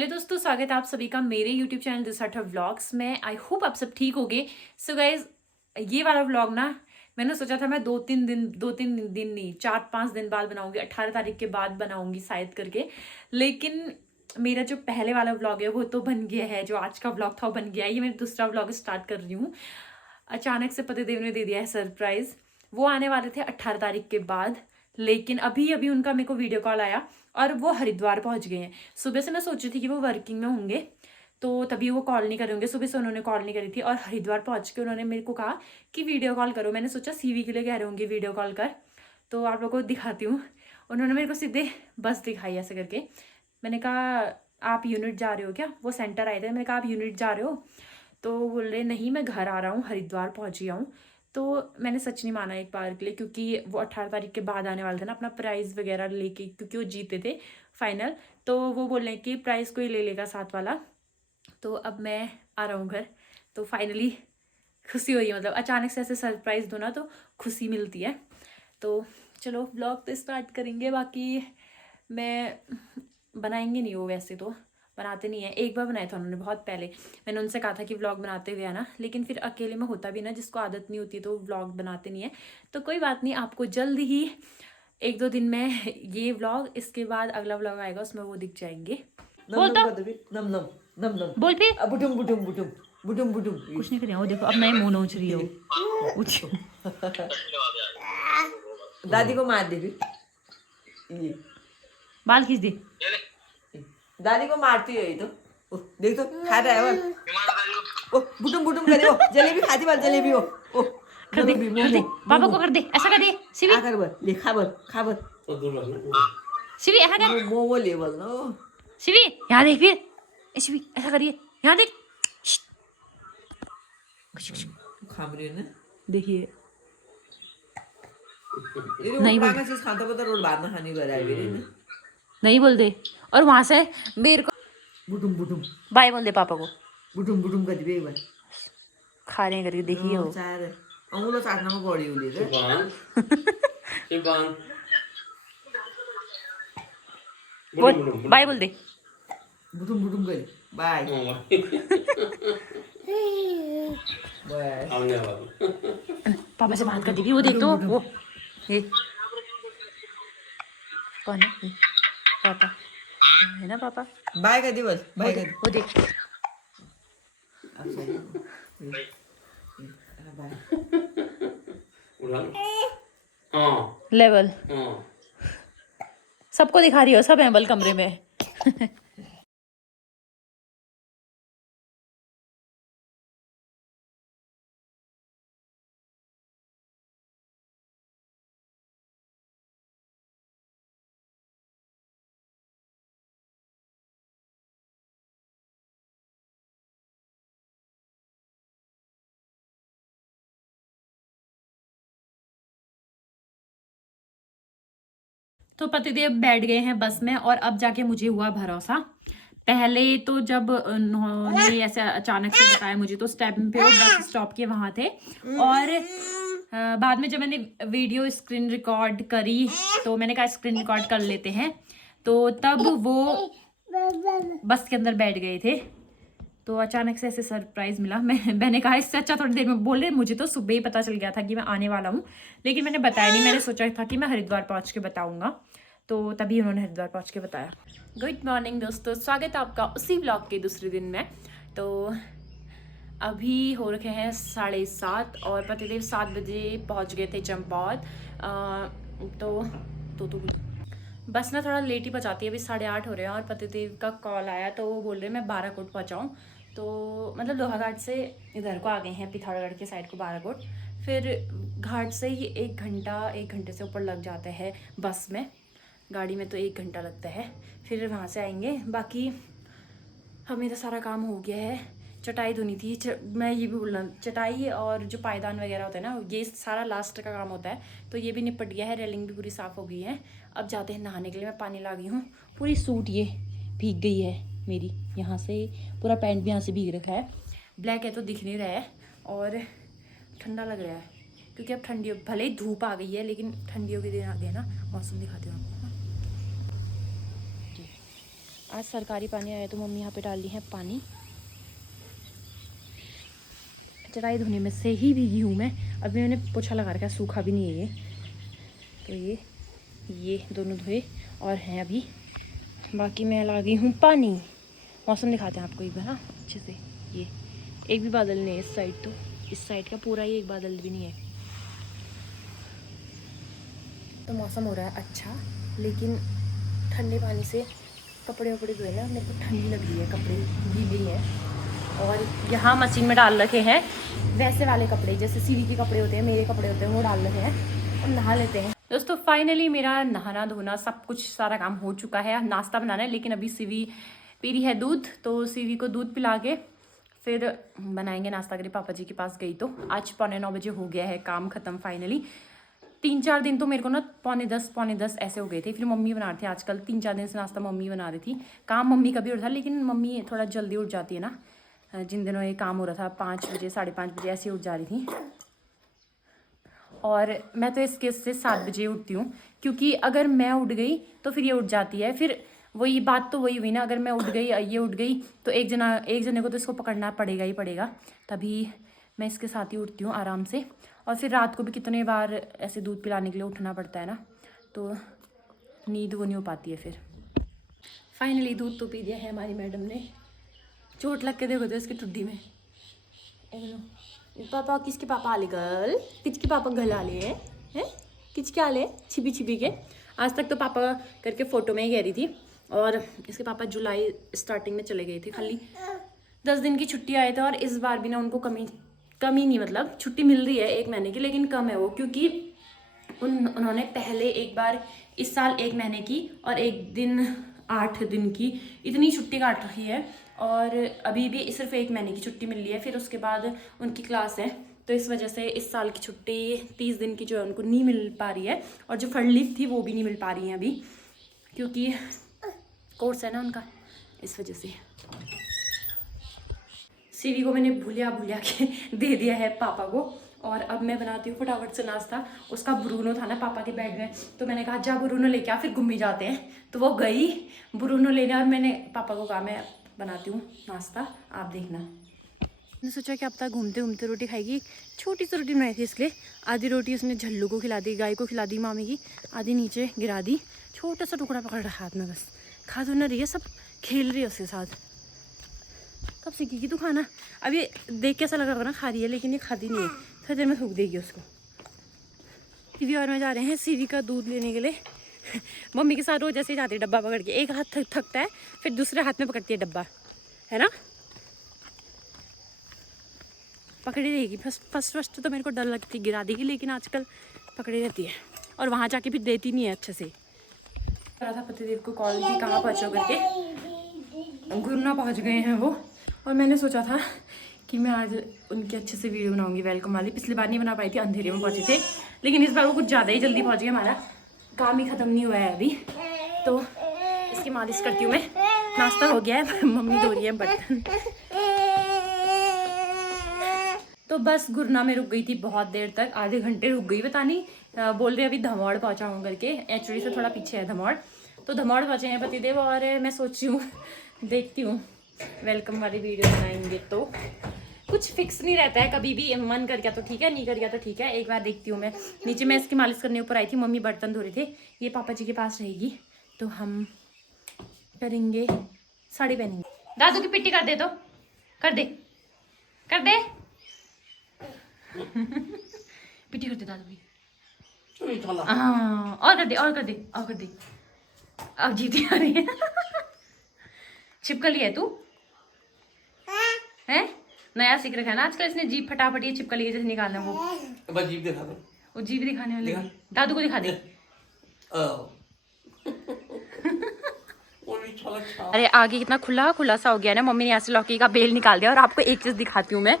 Hello दोस्तों, स्वागत है आप सभी का मेरे YouTube चैनल दिसाठा व्लॉग्स में। आई होप आप सब ठीक होगे। सो गाइज, ये वाला व्लॉग ना मैंने सोचा था मैं दो तीन दिन नहीं 4-5 दिन बाद बनाऊंगी, 18 तारीख के बाद बनाऊंगी शायद करके। लेकिन मेरा जो पहले वाला व्लॉग है वो तो बन गया है, जो आज का व्लॉग था वो बन गया है। ये मैं दूसरा व्लॉग स्टार्ट कर रही हूँ। अचानक से पतिदेव ने दे दिया है सरप्राइज। वो आने वाले थे 18 तारीख के बाद, लेकिन अभी अभी उनका मेरे को वीडियो कॉल आया और वो हरिद्वार पहुंच गए हैं। सुबह से मैं सोच रही थी कि वो वर्किंग में होंगे तो तभी वो कॉल नहीं करेंगे। सुबह से उन्होंने कॉल नहीं करी थी और हरिद्वार पहुंच के उन्होंने मेरे को कहा कि वीडियो कॉल करो। मैंने सोचा सीवी के लिए कह रहे होंगे वीडियो कॉल कर, तो आप लोगों को दिखाती हूँ। उन्होंने मेरे को सीधे बस दिखाई ऐसे करके। मैंने कहा आप यूनिट जा रहे हो क्या? वो सेंटर आए थे। मैंने कहा आप यूनिट जा रहे हो? तो बोल रहे नहीं मैं घर आ रहा हूँ, हरिद्वार पहुँच गया हूँ। तो मैंने सच नहीं माना एक बार के लिए, क्योंकि वो 18 तारीख के बाद आने वाले थे ना अपना प्राइज़ वगैरह लेके, क्योंकि वो जीते थे फाइनल। तो वो बोल रहे हैं कि प्राइज़ कोई ले लेगा साथ वाला। तो अब मैं आ रहा हूँ घर, तो फाइनली खुशी हो रही है। मतलब अचानक से ऐसे सरप्राइज़ दो ना तो खुशी मिलती है। तो चलो ब्लॉग तो स्टार्ट करेंगे। बाकी मैं बनाएंगे नहीं, वो वैसे तो बनाते नहीं है। एक बार बनाया था उन्होंने बहुत पहले। मैंने उनसे कहा था कि व्लॉग बनाते हुए आना, लेकिन फिर अकेले में होता भी ना, जिसको आदत नहीं होती तो व्लॉग बनाते नहीं है। तो कोई बात नहीं, आपको जल्द ही 1-2 दिन में ये व्लॉग, इसके बाद अगला व्लॉग आएगा उसमें वो दिख जाएंगे। बोल तो नम नम नम नम बोल फिर। बुटुम बुटुम बुटुम बुटुम बुटुम कुछ नहीं कर रही हूँ, वो देखो अब नए मुंह नोच रही हो। दादी को मार दे फिर। बाल खींच दे। दादी को मारती है ये तो। देख तो खा रहा है वो। ओ बुटुम बुटुम करे वो। जलेबी खाती बार जलेबी वो। ओ कर दे, जलेबी कर दे, पापा को कर दे, ऐसा कर दे शिवी। आ कर बर ले खा बर शिवी ऐसा कर। मोमो लेवल नो शिवी यहाँ देख फिर। ए, शिवी ऐसा करिए, यहाँ देख। खा रही है ना। देखिए ये वो नहीं बोल पुराना चीज खाता पता रोड बाद में खानी कराई मेरे ना। नहीं बोल दे। और वहां से मेरे को बुटुम बुटुम बाय बोल दे पापा को। बुटुम बुटुम कर दे एक बार। खा रहे हैं करके देखिए वो। चार अंगुलो चाटना में पड़ी हुई है। बोल बाय बोल दे। बुटुम बुटुम कर बाय बाय। पापा से बात कर देगी वो। देख तो वो ये कौन है? ये पापा है ना, पापा। बाय कर दी बस बाय कर दी। वो देख लेवल सबको दिखा रही हो, सब है बल कमरे में। तो पतिदेव बैठ गए हैं बस में, और अब जाके मुझे हुआ भरोसा। पहले तो जब उन्होंने ऐसे अचानक से बताया मुझे, तो स्टेप पे वो बस स्टॉप के वहां थे। और बाद में जब मैंने वीडियो स्क्रीन रिकॉर्ड करी तो मैंने कहा स्क्रीन रिकॉर्ड कर लेते हैं, तो तब वो बस के अंदर बैठ गए थे। तो अचानक से ऐसे सरप्राइज मिला। मैंने कहा इससे अच्छा थोड़ी देर में बोले। मुझे तो सुबह ही पता चल गया था कि मैं आने वाला हूँ, लेकिन मैंने बताया नहीं। मैंने सोचा था कि मैं हरिद्वार पहुँच के बताऊँगा, तो तभी उन्होंने हरिद्वार पहुँच के बताया। गुड मॉर्निंग दोस्तों, स्वागत है आपका उसी ब्लॉग के दूसरे दिन में। तो अभी हो रखे हैं 7:30 और पतिदेव 7 बजे पहुँच गए थे चंपावत। तो बस ना थोड़ा लेट ही पहुँचाती है, अभी 8:30 हो रहे हैं। और पतिदेव का कॉल आया तो वो बोल रहे हैं मैं बाराकोट पहुँचाऊँ। तो मतलब लोहाघाट से इधर को आ गए हैं, पिथौरागढ़ के साइड को बाराकोट। फिर घाट से ही 1 घंटे से ऊपर लग जाता है बस में। गाड़ी में तो 1 घंटा लगता है। फिर वहाँ से आएंगे। बाकी हमें तो सारा काम हो गया है। चटाई धोनी थी। मैं ये भी बोलना, चटाई और जो पायदान वगैरह होता है ना, ये सारा लास्ट का काम होता है। तो ये भी निपट गया है। रेलिंग भी पूरी साफ़ हो गई है। अब जाते हैं नहाने के लिए। मैं पानी ला गई हूँ। पूरी सूट ये भीग गई है मेरी, यहाँ से पूरा पैंट भी यहाँ से भीग रखा है। ब्लैक है तो दिख नहीं रहा है, और ठंडा लग रहा है क्योंकि अब ठंडी, भले ही धूप आ गई है लेकिन ठंडियों के दिन आ गए ना। मौसम दिखाती हूँ आपको। आज सरकारी पानी आया तो मम्मी यहाँ पे डाल दी है पानी। चटाई धोने में से ही भीगी हूँ मैं। अभी मैंने पोछा लगा रखा है, सूखा भी नहीं है ये। तो ये दोनों धोए और हैं अभी। बाकी मैं ला गई हूँ पानी। मौसम दिखाते हैं आपको एक बार ना अच्छे से। ये एक भी बादल नहीं है इस साइड, तो इस साइड का पूरा ही एक बादल भी नहीं है। तो मौसम हो रहा है अच्छा, लेकिन ठंडे पानी से कपड़े वपड़े धोए ना, मेरे को ठंडी लग रही है, कपड़े गीले हैं। और यहाँ मशीन में डाल रखे हैं वैसे वाले कपड़े, जैसे सीवी के कपड़े होते हैं, मेरे कपड़े होते हैं, वो डाल रखे हैं और नहा लेते हैं। दोस्तों फाइनली मेरा नहाना धोना सब कुछ सारा काम हो चुका है। नाश्ता बनाना है, लेकिन अभी सीवी पी रही है दूध, तो सीवी को दूध पिला के फिर बनाएंगे नाश्ता के लिए। पापा जी के पास गई तो आज 9:15 बजे हो गया है काम ख़त्म फाइनली। 3-4 दिन तो मेरे को ना 9:45 ऐसे हो गए थे, फिर मम्मी बना रही थी। आजकल 3-4 दिन से नाश्ता मम्मी बना रही थी। काम मम्मी का भी उठा, लेकिन मम्मी थोड़ा जल्दी उठ जाती है ना। जिन दिनों ये काम हो रहा था 5 बजे 5:30 बजे ऐसे उठ जा रही थी। और मैं तो इस केस से 7 बजे उठती हूँ, क्योंकि अगर मैं उठ गई तो फिर ये उठ जाती है। फिर वही बात तो वही हुई ना, अगर मैं उठ गई ये उठ गई तो एक जने को तो इसको पकड़ना पड़ेगा ही पड़ेगा। तभी मैं इसके साथ ही उठती हूँ आराम से। और फिर रात को भी कितने बार ऐसे दूध पिलाने के लिए उठना पड़ता है ना, तो नींद वो नहीं हो पाती है। फिर फाइनली दूध तो पी दिया है हमारी मैडम ने। चोट लग के देखो तो इसकी ठुड्डी में। पापा किसके पापा आले गल, किसके पापा गल आले हैं, किसके आले छिपी छिपी के। आज तक तो पापा करके फ़ोटो में ही कह रही थी। और इसके पापा जुलाई स्टार्टिंग में चले गए थे, खाली 10 दिन की छुट्टी आए थे। और इस बार भी ना उनको कमी नहीं, मतलब छुट्टी मिल रही है 1 महीने की, लेकिन कम है वो, क्योंकि उन्होंने पहले एक बार इस साल 1 महीने की और 1 दिन 8 दिन की इतनी छुट्टी काट रखी है। और अभी भी सिर्फ 1 महीने की छुट्टी मिल रही है, फिर उसके बाद उनकी क्लास है। तो इस वजह से इस साल की छुट्टी 30 दिन की जो है उनको नहीं मिल पा रही है। और जो फंड लीव थी वो भी नहीं मिल पा रही है अभी, क्योंकि कोर्स है ना उनका, इस वजह से। सीवी को मैंने भूलिया के दे दिया है पापा को। और अब मैं बनाती हूँ फटाफट से नाश्ता। उसका ब्रूनो था ना पापा के बैग में, तो मैंने कहा जा ब्रूनो लेके आ, फिर घूमी जाते हैं। तो वो गई ब्रूनो लेने, और मैंने पापा को कहा मैं बनाती हूँ नाश्ता, आप देखना। मैंने सोचा कि अब तक घूमते घूमते रोटी खाएगी। छोटी सी रोटी बनाई थी इसलिए। आधी रोटी उसने झल्लू को खिला दी, गाय को खिला दी मामी की, आधी नीचे गिरा दी। छोटा सा टुकड़ा पकड़ रहा हाथ में, बस खा तो ना रही है, सब खेल रही है उसके साथ। कब सीखेगी तू खाना? अब ये देख के ऐसा लग रहा होगा ना खा रही है, लेकिन ये खाती नहीं है। थोड़ी देर में थूक देगी उसको। सीवी और मैं जा रहे हैं सीवी का दूध लेने के लिए। मम्मी के साथ रोज ऐसे ही जाती है डब्बा पकड़ के। एक हाथ थकता है, फिर दूसरे हाथ में पकड़ती है डब्बा, है ना। पकड़ी रहेगी। फर्स्ट तो मेरे को डर लगती गिरा देगी, लेकिन आजकल पकड़ी रहती है। और वहाँ जाके फिर देती नहीं है अच्छे से। कहा था पतिदेव को कॉल की, कहाँ पहुँचो करके। गुरना पहुँच गए हैं वो। और मैंने सोचा था कि मैं आज उनकी अच्छे से वीडियो बनाऊंगी वेलकम वाली। पिछली बार नहीं बना पाई थी, अंधेरे में पहुँचे थे, लेकिन इस बार वो कुछ ज़्यादा ही जल्दी पहुँच गया। हमारा काम ही ख़त्म नहीं हुआ है अभी, तो इसकी मालिश करती हूँ मैं। नाश्ता हो गया है, मम्मी धो रही है बर्तन। तो बस गुरना में रुक गई थी बहुत देर तक, आधे घंटे रुक गई। पता नहीं बोल रहे अभी धमौड़ पहुँचा हूँ करके। एक्चुअली से थोड़ा पीछे है धमौड़, तो धमौड़ पहुँचे हैं पतिदेव। और मैं सोच रही हूँ, देखती हूँ वेलकम वाली वीडियो बनाएंगे तो। कुछ फिक्स नहीं रहता है, कभी भी मन कर गया तो ठीक है, नहीं कर गया तो ठीक है। एक बार देखती हूँ मैं। नीचे मैं इसकी मालिश करने ऊपर आई थी, मम्मी बर्तन धो रहे थे। ये पापा जी के पास रहेगी, तो हम करेंगे, साड़ी पहनेंगे। दादू की पिट्टी कर दे, तो कर दे पिट्टी कर दे दादू की। हाँ, और कर दे। अब जीती आ रही है। छिपकली है तू, है नया सीख रखा है ना आजकल इसने। जीप फटाफट ये छिपकली के जैसे निकालना। वो जीप दिखा दो, वो जीप दिखाने वाले दादू को दिखा दे। अरे आगे कितना खुला सा हो गया ना। मम्मी ने यहाँ से लौकी का बेल निकाल दिया। और आपको एक चीज दिखाती हूँ मैं,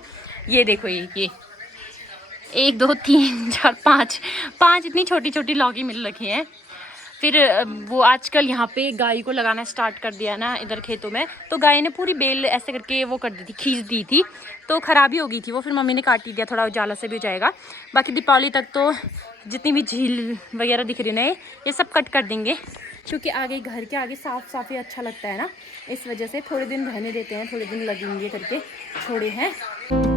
ये देखो, ये 1 2 3 4 5 इतनी छोटी छोटी लौकी मिल रखी हैं। फिर वो आजकल यहाँ पे गाय को लगाना स्टार्ट कर दिया ना इधर खेतों में, तो गाय ने पूरी बेल ऐसे करके वो कर दी थी, खींच दी थी, तो खराबी हो गई थी वो। फिर मम्मी ने काट ही दिया, थोड़ा उजाला से भी हो जाएगा। बाकी दीपावली तक तो जितनी भी झील वगैरह दिख रही ना, ये सब कट कर देंगे। क्योंकि आगे घर के आगे साफ साफ ही अच्छा लगता है ना, इस वजह से थोड़े दिन रहने देते हैं, थोड़े दिन लगेंगे करके छोड़े हैं।